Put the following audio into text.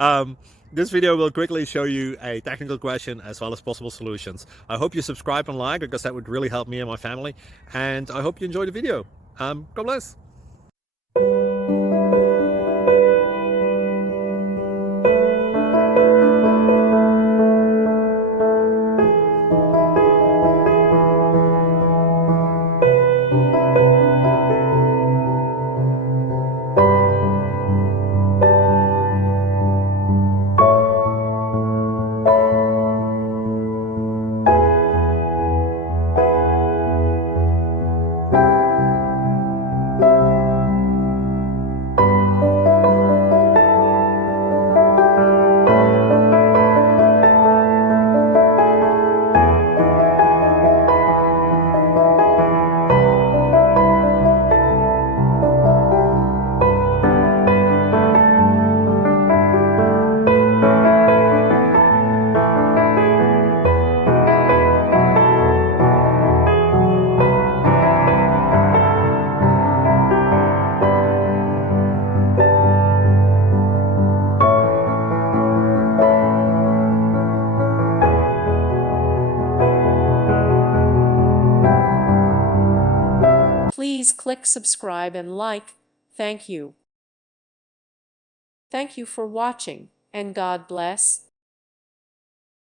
um, this video will quickly show you a technical question as well as possible solutions. I hope you subscribe and like because that would really help me and my family. And I hope you enjoy the video. God bless. Please click subscribe and like. Thank you. Thank you for watching, and God bless.